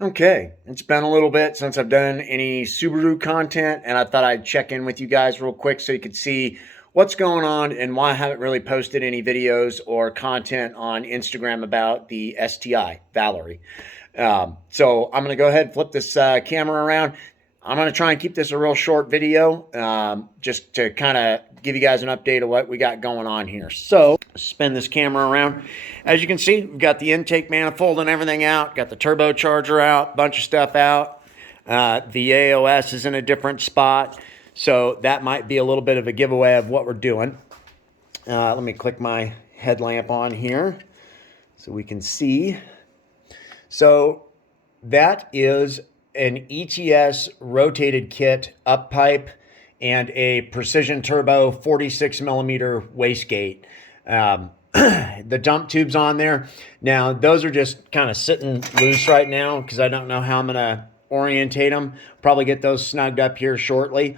Okay, it's been a little bit since I've done any Subaru content, and I thought I'd check in with you guys real quick so you could see what's going on and why I haven't really posted any videos or content on Instagram about the STI, Valerie. So I'm going to go ahead and flip this camera around. I'm going to try and keep this a real short video just to kind of give you guys an update of what we got going on here. So spin this camera around. As you can see, we've got the intake manifold and everything out, got the turbocharger out, bunch of stuff out. The AOS is in a different spot, so that might be a little bit of a giveaway of what we're doing. Let me click my headlamp on here so we can see. So that is an ETS rotated kit up pipe and a precision turbo 46 millimeter wastegate. The dump tubes on there. Now, those are just kind of sitting loose right now because I don't know how I'm going to orientate them. Probably get those snugged up here shortly.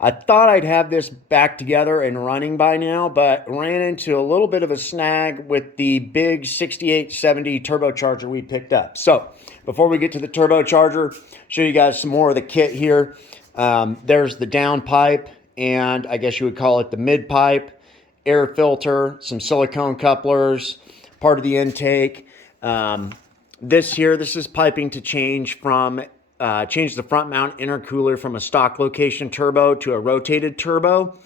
I thought I'd have this back together and running by now, but ran into a little bit of a snag with the big 6870 turbocharger we picked up. So before we get to the turbocharger, show you guys some more of the kit here. There's the down pipe, and I guess you would call it the mid pipe, air filter, some silicone couplers, part of the intake. This is piping to change the front mount intercooler from a stock location turbo to a rotated turbo.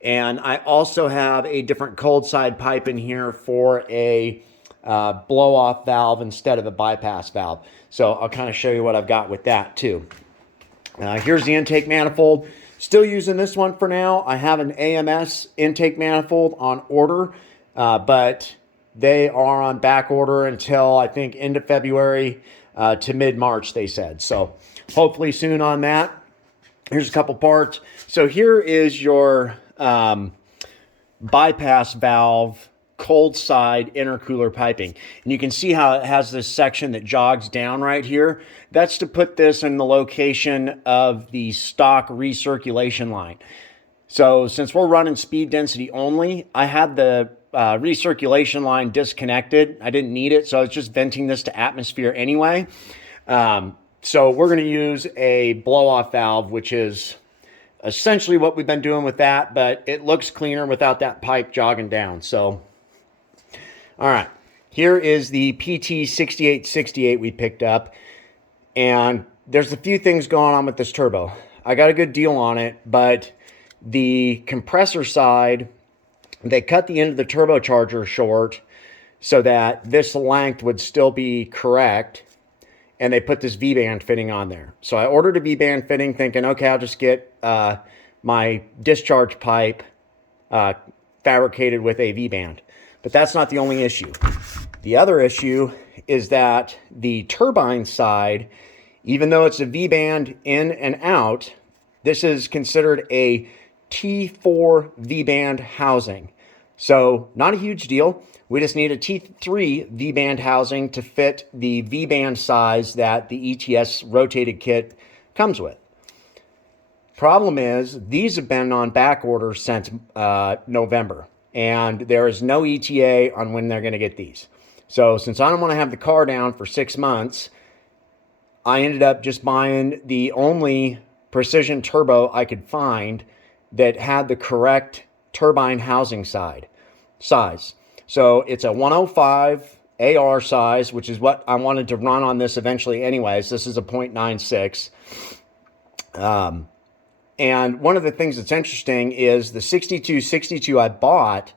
And I also have a different cold side pipe in here for a blow off valve instead of a bypass valve. So I'll kind of show you what I've got with that too. Here's the intake manifold. Still using this one for now. I have an AMS intake manifold on order, but they are on back order until I think end of February to mid-March, they said. So hopefully soon on that. Here's a couple parts. So here is your bypass valve cold side intercooler piping. And you can see how it has this section that jogs down right here. That's to put this in the location of the stock recirculation line. So since we're running speed density only, I had the recirculation line disconnected. I didn't need it, so I was just venting this to atmosphere anyway. So we're going to use a blow-off valve, which is essentially what we've been doing with that, but it looks cleaner without that pipe jogging down. So, all right, here is the PT 6868 we picked up, and there's a few things going on with this turbo. I got a good deal on it, but the compressor side, they cut the end of the turbocharger short so that this length would still be correct, and they put this V-band fitting on there. So I ordered a V-band fitting thinking, okay, I'll just get my discharge pipe fabricated with a V-band. But that's not the only issue. The other issue is that the turbine side, even though it's a V-band in and out, this is considered a T4 V-band housing. So not a huge deal. We just need a T3 V-band housing to fit the V-band size that the ETS rotated kit comes with. Problem is, these have been on back order since November, and there is no ETA on when they're going to get these. So since I don't want to have the car down for 6 months, I ended up just buying the only precision turbo I could find that had the correct turbine housing size. So it's a 105 AR size, which is what I wanted to run on this eventually anyways. This is a 0.96. And one of the things that's interesting is the 6262 I bought,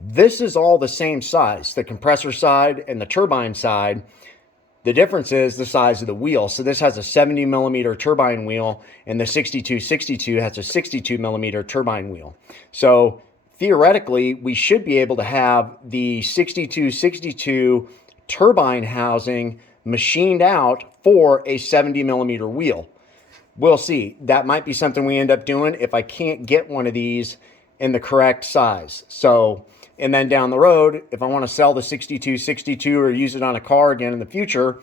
this is all the same size, the compressor side and the turbine side. The difference is the size of the wheel. So this has a 70 millimeter turbine wheel, and the 6262 has a 62 millimeter turbine wheel. So theoretically, we should be able to have the 6262 turbine housing machined out for a 70 millimeter wheel. We'll see. That might be something we end up doing if I can't get one of these in the correct size. So, and then down the road, if I want to sell the 6262 or use it on a car again in the future,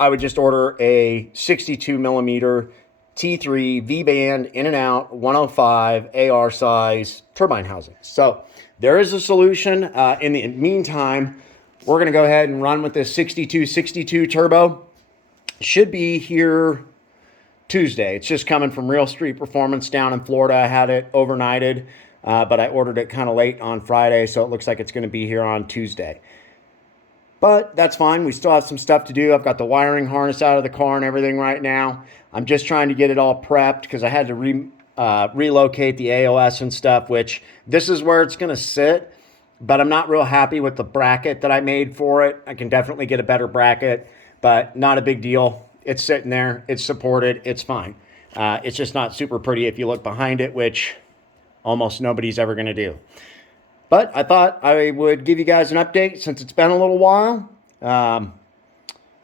I would just order a 62 millimeter T3 V-band in and out 105 AR size turbine housing. So there is a solution. In the meantime, we're going to go ahead and run with this 6262 turbo. Should be here Tuesday. It's just coming from Real Street Performance down in Florida. I had it overnighted, but I ordered it kind of late on Friday, so it looks like it's going to be here on Tuesday. But that's fine. We still have some stuff to do. I've got the wiring harness out of the car and everything right now. I'm just trying to get it all prepped because I had to relocate the AOS and stuff, which this is where it's going to sit. But I'm not real happy with the bracket that I made for it. I can definitely get a better bracket, but not a big deal. It's sitting there. It's supported. It's fine. It's just not super pretty if you look behind it, which almost nobody's ever going to do. But I thought I would give you guys an update since it's been a little while.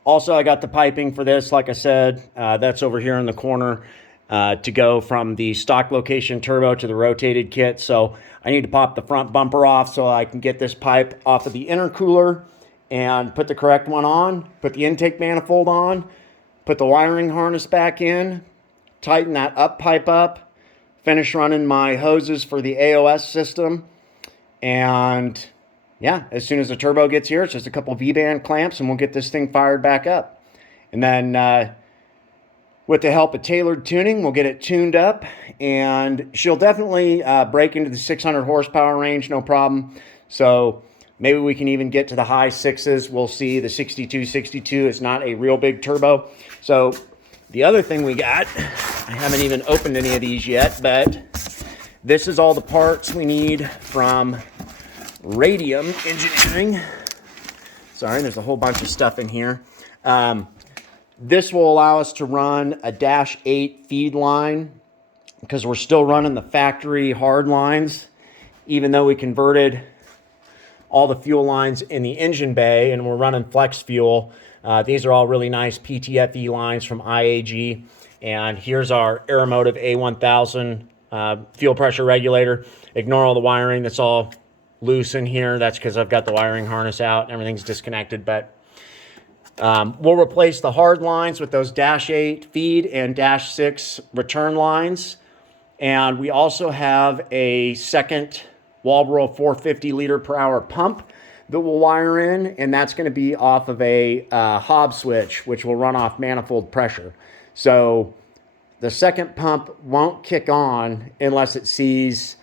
Also, I got the piping for this. Like I said, that's over here in the corner to go from the stock location turbo to the rotated kit. So I need to pop the front bumper off so I can get this pipe off of the intercooler and put the correct one on, put the intake manifold on, put the wiring harness back in, tighten that up pipe up, finish running my hoses for the AOS system. And yeah, as soon as the turbo gets here, it's just a couple V-band clamps and we'll get this thing fired back up. And then with the help of Tailored Tuning, we'll get it tuned up, and she'll definitely break into the 600 horsepower range, no problem. So maybe we can even get to the high sixes. We'll see. The 6262 is not a real big turbo. So the other thing we got, I haven't even opened any of these yet, but this is all the parts we need from Radium Engineering. Sorry, there's a whole bunch of stuff in here. This will allow us to run a -8 feed line because we're still running the factory hard lines, even though we converted all the fuel lines in the engine bay and we're running flex fuel. These are all really nice PTFE lines from IAG. And here's our Aeromotive A1000 fuel pressure regulator. Ignore all the wiring that's all loose in here. That's because I've got the wiring harness out and everything's disconnected. But we'll replace the hard lines with those -8 feed and -6 return lines. And we also have a second Walbro 450 liter per hour pump that we'll wire in, and that's going to be off of a Hobb switch, which will run off manifold pressure. So the second pump won't kick on unless it sees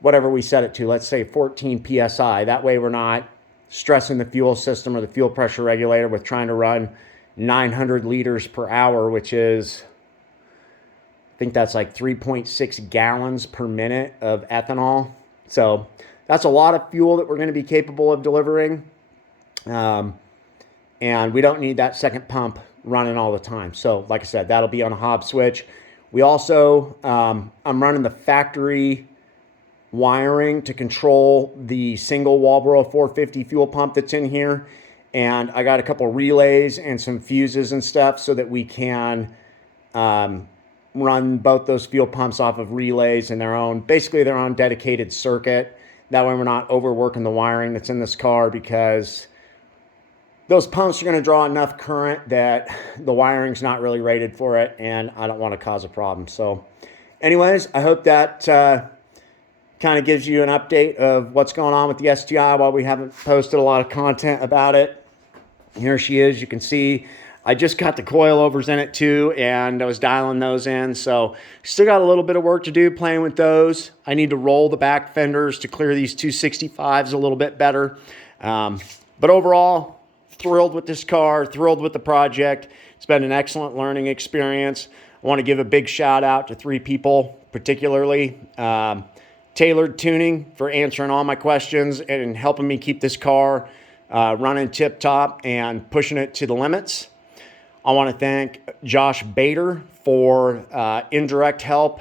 whatever we set it to, let's say 14 PSI. That way we're not stressing the fuel system or the fuel pressure regulator with trying to run 900 liters per hour, which is, I think that's like 3.6 gallons per minute of ethanol. So that's a lot of fuel that we're going to be capable of delivering. And we don't need that second pump running all the time. So like I said, that'll be on a Hobb switch. We also, I'm running the factory wiring to control the single Walbro 450 fuel pump that's in here. And I got a couple relays and some fuses and stuff so that we can run both those fuel pumps off of relays and basically their own dedicated circuit. That way we're not overworking the wiring that's in this car, because those pumps are going to draw enough current that the wiring's not really rated for it, and I don't want to cause a problem. So anyways, I hope that kind of gives you an update of what's going on with the STI while we haven't posted a lot of content about it. Here she is. You can see I just got the coilovers in it too, and I was dialing those in. So still got a little bit of work to do playing with those. I need to roll the back fenders to clear these 265s a little bit better. But overall, thrilled with this car, thrilled with the project. It's been an excellent learning experience. I want to give a big shout out to 3 people, particularly Tailored Tuning for answering all my questions and helping me keep this car running tip top and pushing it to the limits. I want to thank Josh Bader for indirect help.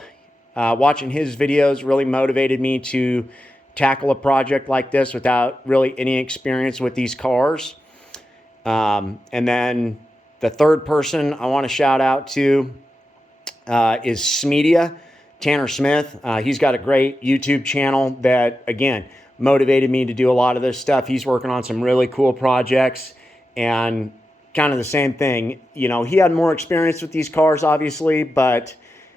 Watching his videos really motivated me to tackle a project like this without really any experience with these cars. And then the third person I want to shout out to is Smedia, Tanner Smith. He's got a great YouTube channel that, again, motivated me to do a lot of this stuff. He's working on some really cool projects, and kind of the same thing. You know, he had more experience with these cars, obviously, but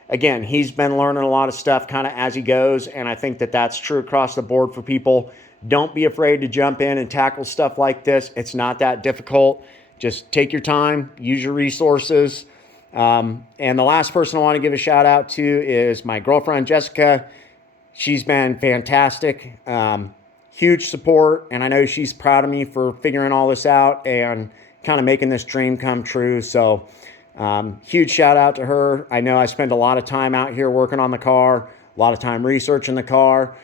again, he's been learning a lot of stuff kind of as he goes, and I think that that's true across the board for people. Don't be afraid to jump in and tackle stuff like this. It's not that difficult. Just take your time, use your resources. And the last person I want to give a shout out to is my girlfriend, Jessica. She's been fantastic. Huge support. And I know she's proud of me for figuring all this out and kind of making this dream come true. So huge shout out to her. I know I spend a lot of time out here working on the car, a lot of time researching the car.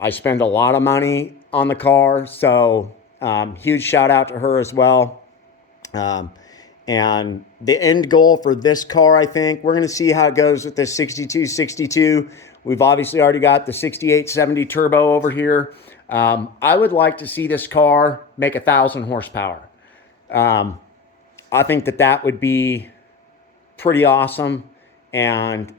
I spend a lot of money on the car. So huge shout out to her as well. And the end goal for this car, I think, we're going to see how it goes with this 6262. We've obviously already got the 6870 turbo over here. I would like to see this car make 1,000 horsepower. I think that would be pretty awesome. And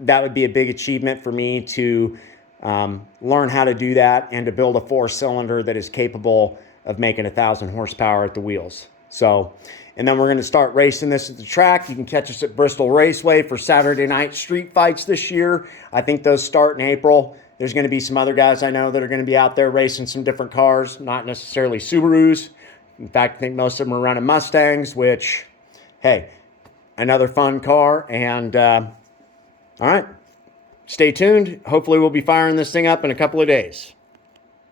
that would be a big achievement for me to learn how to do that and to build a 4-cylinder that is capable of making 1,000 horsepower at the wheels. So, and then we're going to start racing this at the track. You can catch us at Bristol Raceway for Saturday night street fights this year. I think those start in April. There's going to be some other guys I know that are going to be out there racing some different cars, not necessarily Subarus. In fact, I think most of them are running Mustangs, which, hey, another fun car. And all right, stay tuned. Hopefully we'll be firing this thing up in a couple of days.